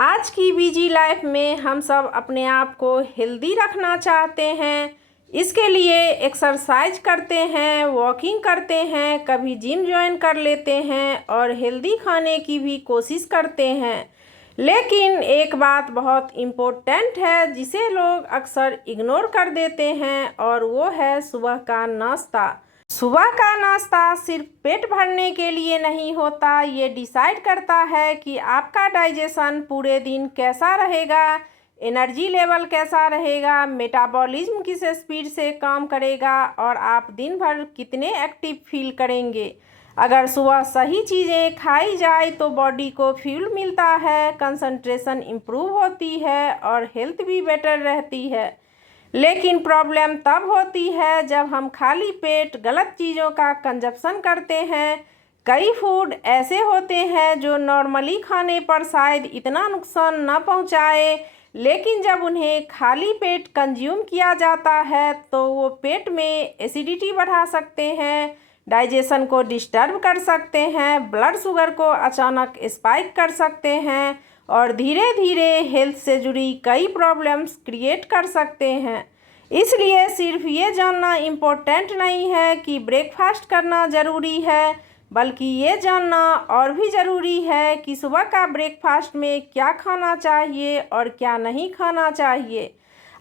आज की busy life में हम सब अपने आप को हेल्दी रखना चाहते हैं। इसके लिए एक्सरसाइज करते हैं, वॉकिंग करते हैं, कभी जिम ज्वाइन कर लेते हैं और हेल्दी खाने की भी कोशिश करते हैं। लेकिन एक बात बहुत इम्पोर्टेंट है जिसे लोग अक्सर इग्नोर कर देते हैं और वो है सुबह का नाश्ता। सुबह का नाश्ता सिर्फ पेट भरने के लिए नहीं होता, ये डिसाइड करता है कि आपका डाइजेशन पूरे दिन कैसा रहेगा, एनर्जी लेवल कैसा रहेगा, मेटाबॉलिज्म किस स्पीड से काम करेगा और आप दिन भर कितने एक्टिव फील करेंगे। अगर सुबह सही चीज़ें खाई जाए तो बॉडी को फ्यूल मिलता है, कंसंट्रेशन इम्प्रूव होती है और हेल्थ भी बेटर रहती है। लेकिन प्रॉब्लम तब होती है जब हम खाली पेट गलत चीज़ों का कंजप्शन करते हैं। कई फूड ऐसे होते हैं जो नॉर्मली खाने पर शायद इतना नुकसान न पहुंचाए, लेकिन जब उन्हें खाली पेट कंज्यूम किया जाता है तो वो पेट में एसिडिटी बढ़ा सकते हैं, डाइजेशन को डिस्टर्ब कर सकते हैं, ब्लड शुगर को अचानक स्पाइक कर सकते हैं और धीरे धीरे हेल्थ से जुड़ी कई प्रॉब्लम्स क्रिएट कर सकते हैं। इसलिए सिर्फ ये जानना इम्पोर्टेंट नहीं है कि ब्रेकफास्ट करना ज़रूरी है, बल्कि ये जानना और भी ज़रूरी है कि सुबह का ब्रेकफास्ट में क्या खाना चाहिए और क्या नहीं खाना चाहिए।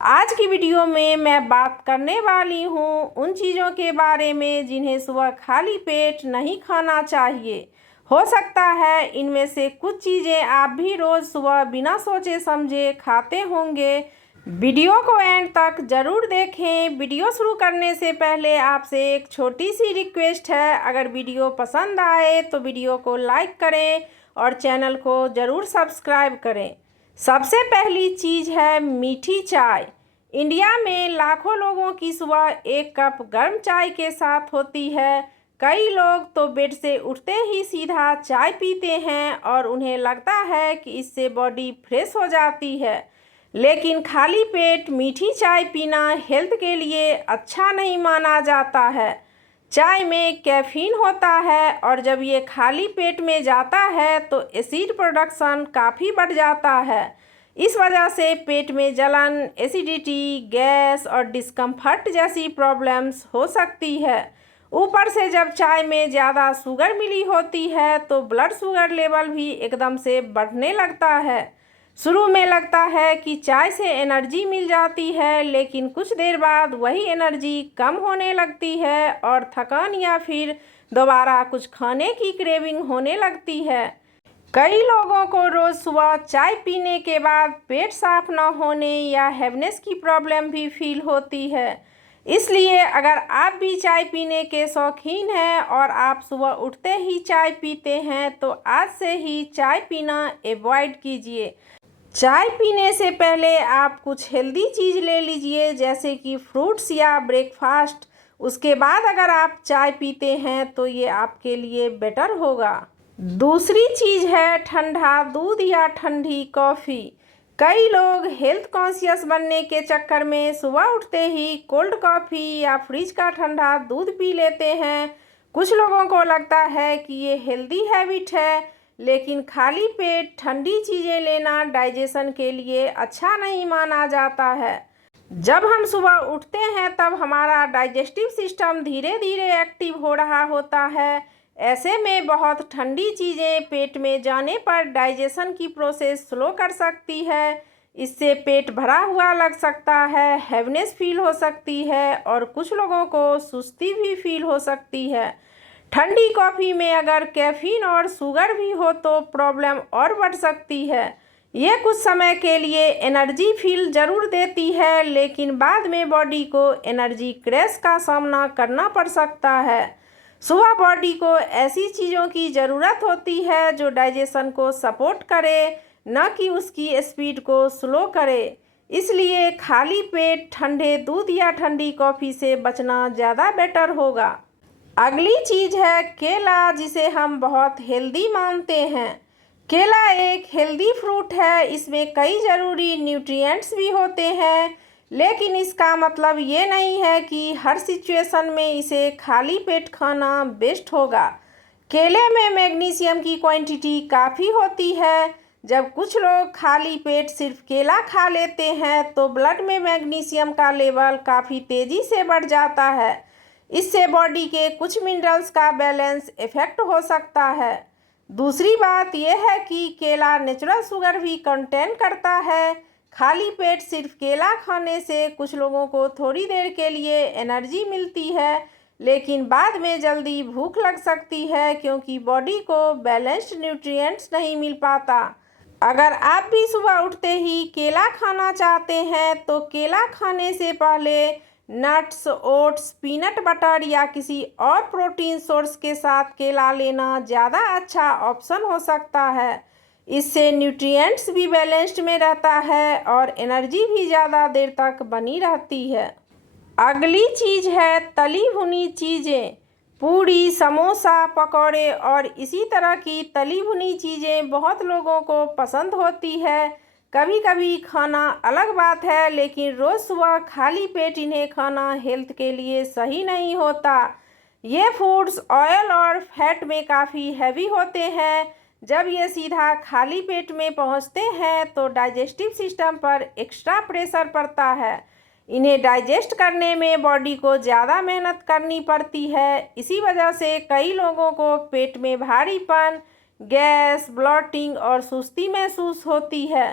आज की वीडियो में मैं बात करने वाली हूँ उन चीज़ों के बारे में जिन्हें सुबह खाली पेट नहीं खाना चाहिए। हो सकता है इनमें से कुछ चीज़ें आप भी रोज़ सुबह बिना सोचे समझे खाते होंगे। वीडियो को एंड तक ज़रूर देखें। वीडियो शुरू करने से पहले आपसे एक छोटी सी रिक्वेस्ट है, अगर वीडियो पसंद आए तो वीडियो को लाइक करें और चैनल को ज़रूर सब्सक्राइब करें। सबसे पहली चीज़ है मीठी चाय। इंडिया में लाखों लोगों की सुबह एक कप गर्म चाय के साथ होती है। कई लोग तो बेड से उठते ही सीधा चाय पीते हैं और उन्हें लगता है कि इससे बॉडी फ्रेश हो जाती है। लेकिन खाली पेट मीठी चाय पीना हेल्थ के लिए अच्छा नहीं माना जाता है। चाय में कैफीन होता है और जब ये खाली पेट में जाता है तो एसिड प्रोडक्शन काफ़ी बढ़ जाता है। इस वजह से पेट में जलन, एसिडिटी, गैस और डिस्कम्फर्ट जैसी प्रॉब्लम्स हो सकती है। ऊपर से जब चाय में ज़्यादा शुगर मिली होती है तो ब्लड शुगर लेवल भी एकदम से बढ़ने लगता है। शुरू में लगता है कि चाय से एनर्जी मिल जाती है, लेकिन कुछ देर बाद वही एनर्जी कम होने लगती है और थकान या फिर दोबारा कुछ खाने की क्रेविंग होने लगती है। कई लोगों को रोज़ सुबह चाय पीने के बाद पेट साफ न होने या हैवनेस की प्रॉब्लम भी फील होती है। इसलिए अगर आप भी चाय पीने के शौकीन हैं और आप सुबह उठते ही चाय पीते हैं तो आज से ही चाय पीना अवॉइड कीजिए। चाय पीने से पहले आप कुछ हेल्दी चीज़ ले लीजिए, जैसे कि फ्रूट्स या ब्रेकफास्ट। उसके बाद अगर आप चाय पीते हैं तो ये आपके लिए बेटर होगा। दूसरी चीज़ है ठंडा दूध या ठंडी कॉफ़ी। कई लोग हेल्थ कॉन्शियस बनने के चक्कर में सुबह उठते ही कोल्ड कॉफ़ी या फ्रिज का ठंडा दूध पी लेते हैं। कुछ लोगों को लगता है कि ये हेल्दी हैबिट है, लेकिन खाली पेट ठंडी चीज़ें लेना डाइजेशन के लिए अच्छा नहीं माना जाता है। जब हम सुबह उठते हैं तब हमारा डाइजेस्टिव सिस्टम धीरे धीरे एक्टिव हो रहा होता है। ऐसे में बहुत ठंडी चीज़ें पेट में जाने पर डाइजेशन की प्रोसेस स्लो कर सकती है। इससे पेट भरा हुआ लग सकता है, हैवनेस फील हो सकती है और कुछ लोगों को सुस्ती भी फील हो सकती है। ठंडी कॉफ़ी में अगर कैफ़ीन और शुगर भी हो तो प्रॉब्लम और बढ़ सकती है। ये कुछ समय के लिए एनर्जी फील ज़रूर देती है, लेकिन बाद में बॉडी को एनर्जी क्रैश का सामना करना पड़ सकता है। सुबह बॉडी को ऐसी चीज़ों की ज़रूरत होती है जो डाइजेशन को सपोर्ट करे, न कि उसकी स्पीड को स्लो करे। इसलिए खाली पेट ठंडे दूध या ठंडी कॉफ़ी से बचना ज़्यादा बेटर होगा। अगली चीज़ है केला, जिसे हम बहुत हेल्दी मानते हैं। केला एक हेल्दी फ्रूट है, इसमें कई ज़रूरी न्यूट्रिएंट्स भी होते हैं, लेकिन इसका मतलब ये नहीं है कि हर सिचुएशन में इसे खाली पेट खाना बेस्ट होगा। केले में मैग्नीशियम की क्वांटिटी काफ़ी होती है, जब कुछ लोग खाली पेट सिर्फ केला खा लेते हैं तो ब्लड में मैग्नीशियम का लेवल काफ़ी तेज़ी से बढ़ जाता है। इससे बॉडी के कुछ मिनरल्स का बैलेंस इफेक्ट हो सकता है। दूसरी बात यह है कि केला नेचुरल शुगर भी कंटेन करता है। खाली पेट सिर्फ केला खाने से कुछ लोगों को थोड़ी देर के लिए एनर्जी मिलती है, लेकिन बाद में जल्दी भूख लग सकती है क्योंकि बॉडी को बैलेंस्ड न्यूट्रिएंट्स नहीं मिल पाता। अगर आप भी सुबह उठते ही केला खाना चाहते हैं तो केला खाने से पहले नट्स, ओट्स, पीनट बटर या किसी और प्रोटीन सोर्स के साथ केला लेना ज़्यादा अच्छा ऑप्शन हो सकता है। इससे न्यूट्रिएंट्स भी बैलेंस्ड में रहता है और एनर्जी भी ज़्यादा देर तक बनी रहती है। अगली चीज़ है तली भुनी चीज़ें। पूड़ी, समोसा, पकौड़े और इसी तरह की तली भुनी चीज़ें बहुत लोगों को पसंद होती है। कभी कभी खाना अलग बात है, लेकिन रोज़ सुबह खाली पेट इन्हें खाना हेल्थ के लिए सही नहीं होता। ये फूड्स ऑयल और फैट में काफ़ी हैवी होते हैं। जब ये सीधा खाली पेट में पहुंचते हैं तो डाइजेस्टिव सिस्टम पर एक्स्ट्रा प्रेशर पड़ता है। इन्हें डाइजेस्ट करने में बॉडी को ज़्यादा मेहनत करनी पड़ती है। इसी वजह से कई लोगों को पेट में भारीपन, गैस, ब्लोटिंग और सुस्ती महसूस होती है।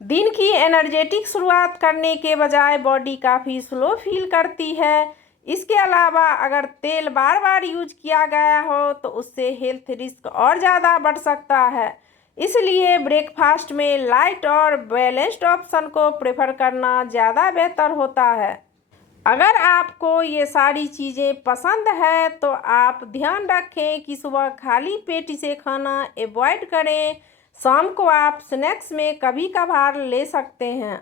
दिन की एनर्जेटिक शुरुआत करने के बजाय बॉडी काफ़ी स्लो फील करती है। इसके अलावा अगर तेल बार बार यूज किया गया हो तो उससे हेल्थ रिस्क और ज़्यादा बढ़ सकता है। इसलिए ब्रेकफास्ट में लाइट और बैलेंस्ड ऑप्शन को प्रेफर करना ज़्यादा बेहतर होता है। अगर आपको ये सारी चीज़ें पसंद है तो आप ध्यान रखें कि सुबह खाली पेट इसे खाना अवॉइड करें। शाम को आप स्नैक्स में कभी कभार ले सकते हैं।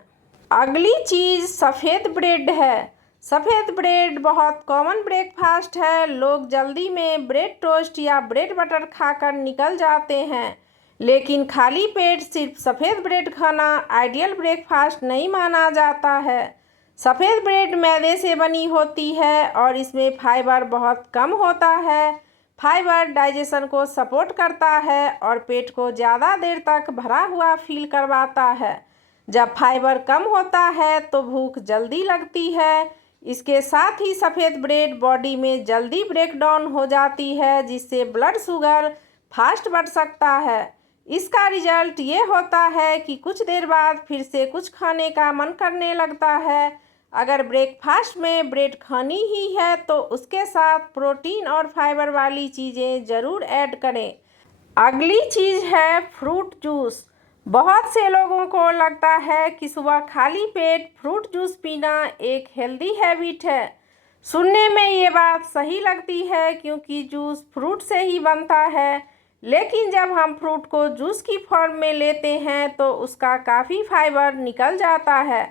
अगली चीज़ सफ़ेद ब्रेड है। सफ़ेद ब्रेड बहुत कॉमन ब्रेकफास्ट है। लोग जल्दी में ब्रेड टोस्ट या ब्रेड बटर खाकर निकल जाते हैं, लेकिन खाली पेट सिर्फ सफ़ेद ब्रेड खाना आइडियल ब्रेकफास्ट नहीं माना जाता है। सफ़ेद ब्रेड मैदे से बनी होती है और इसमें फाइबर बहुत कम होता है। फाइबर डाइजेशन को सपोर्ट करता है और पेट को ज़्यादा देर तक भरा हुआ फील करवाता है। जब फाइबर कम होता है तो भूख जल्दी लगती है। इसके साथ ही सफ़ेद ब्रेड बॉडी में जल्दी ब्रेक डाउन हो जाती है, जिससे ब्लड शुगर फास्ट बढ़ सकता है। इसका रिजल्ट ये होता है कि कुछ देर बाद फिर से कुछ खाने का मन करने लगता है। अगर ब्रेकफास्ट में ब्रेड खानी ही है तो उसके साथ प्रोटीन और फाइबर वाली चीज़ें ज़रूर ऐड करें। अगली चीज़ है फ्रूट जूस। बहुत से लोगों को लगता है कि सुबह खाली पेट फ्रूट जूस पीना एक हेल्दी हैबिट है। सुनने में ये बात सही लगती है क्योंकि जूस फ्रूट से ही बनता है, लेकिन जब हम फ्रूट को जूस की फॉर्म में लेते हैं तो उसका काफ़ी फाइबर निकल जाता है।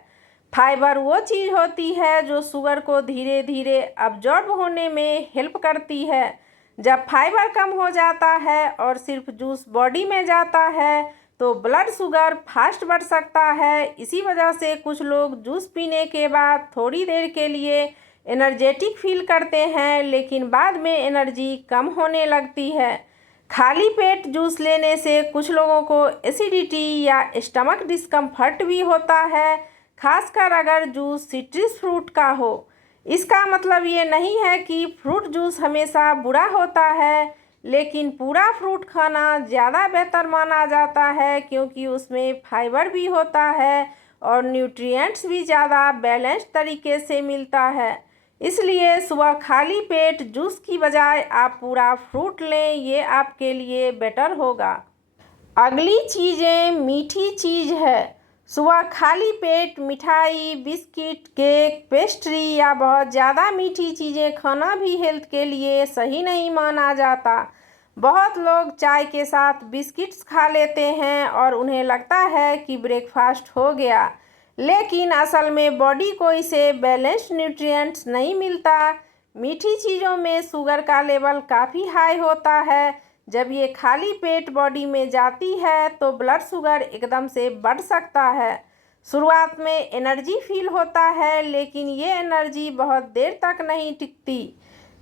फाइबर वो चीज़ होती है जो शुगर को धीरे धीरे अब्जॉर्ब होने में हेल्प करती है। जब फाइबर कम हो जाता है और सिर्फ जूस बॉडी में जाता है तो ब्लड शुगर फास्ट बढ़ सकता है। इसी वजह से कुछ लोग जूस पीने के बाद थोड़ी देर के लिए एनर्जेटिक फील करते हैं, लेकिन बाद में एनर्जी कम होने लगती है। खाली पेट जूस लेने से कुछ लोगों को एसिडिटी या स्टमक डिस्कम्फर्ट भी होता है, खासकर अगर जूस सिट्रस फ्रूट का हो। इसका मतलब ये नहीं है कि फ्रूट जूस हमेशा बुरा होता है, लेकिन पूरा फ्रूट खाना ज़्यादा बेहतर माना जाता है क्योंकि उसमें फाइबर भी होता है और न्यूट्रिएंट्स भी ज़्यादा बैलेंस्ड तरीके से मिलता है। इसलिए सुबह खाली पेट जूस की बजाय आप पूरा फ्रूट लें, ये आपके लिए बेटर होगा। अगली चीज़ें मीठी चीज़ है। सुबह खाली पेट मिठाई, बिस्किट, केक, पेस्ट्री या बहुत ज़्यादा मीठी चीज़ें खाना भी हेल्थ के लिए सही नहीं माना जाता। बहुत लोग चाय के साथ बिस्किट्स खा लेते हैं और उन्हें लगता है कि ब्रेकफास्ट हो गया, लेकिन असल में बॉडी को इसे बैलेंस्ड न्यूट्रिएंट्स नहीं मिलता। मीठी चीज़ों में शुगर का लेवल काफ़ी हाई होता है। जब ये खाली पेट बॉडी में जाती है तो ब्लड शुगर एकदम से बढ़ सकता है। शुरुआत में एनर्जी फील होता है, लेकिन ये एनर्जी बहुत देर तक नहीं टिकती।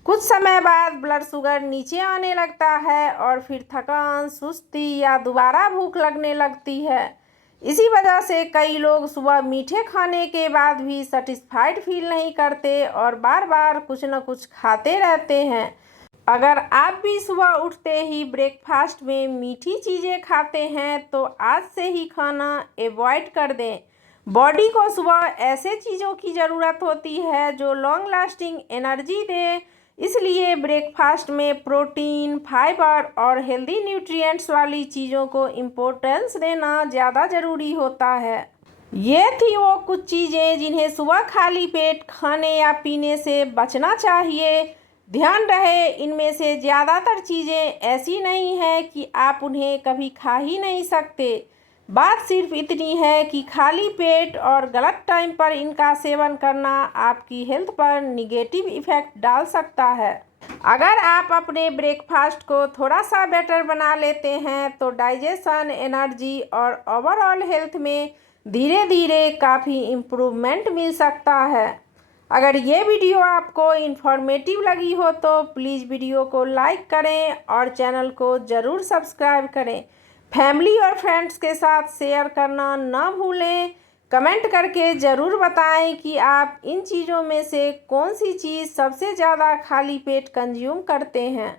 कुछ समय बाद ब्लड शुगर नीचे आने लगता है और फिर थकान, सुस्ती या दोबारा भूख लगने लगती है। इसी वजह से कई लोग सुबह मीठे खाने के बाद भी सेटिस्फाइड फील नहीं करते और बार बार कुछ न कुछ खाते रहते हैं। अगर आप भी सुबह उठते ही ब्रेकफास्ट में मीठी चीज़ें खाते हैं तो आज से ही खाना अवॉइड कर दें। बॉडी को सुबह ऐसे चीज़ों की ज़रूरत होती है जो लॉन्ग लास्टिंग एनर्जी दे, इसलिए ब्रेकफास्ट में प्रोटीन, फाइबर और हेल्दी न्यूट्रिएंट्स वाली चीज़ों को इम्पोर्टेंस देना ज़्यादा ज़रूरी होता है। ये थी वो कुछ चीज़ें जिन्हें सुबह खाली पेट खाने या पीने से बचना चाहिए। ध्यान रहे, इनमें से ज़्यादातर चीज़ें ऐसी नहीं है कि आप उन्हें कभी खा ही नहीं सकते। बात सिर्फ इतनी है कि खाली पेट और गलत टाइम पर इनका सेवन करना आपकी हेल्थ पर निगेटिव इफ़ेक्ट डाल सकता है। अगर आप अपने ब्रेकफास्ट को थोड़ा सा बेटर बना लेते हैं तो डाइजेशन, एनर्जी और ओवरऑल हेल्थ में धीरे धीरे काफ़ी इम्प्रूवमेंट मिल सकता है। अगर ये वीडियो आपको इन्फॉर्मेटिव लगी हो तो प्लीज़ वीडियो को लाइक करें और चैनल को ज़रूर सब्सक्राइब करें। फैमिली और फ्रेंड्स के साथ शेयर करना ना भूलें। कमेंट करके ज़रूर बताएं कि आप इन चीज़ों में से कौन सी चीज़ सबसे ज़्यादा खाली पेट कंज्यूम करते हैं।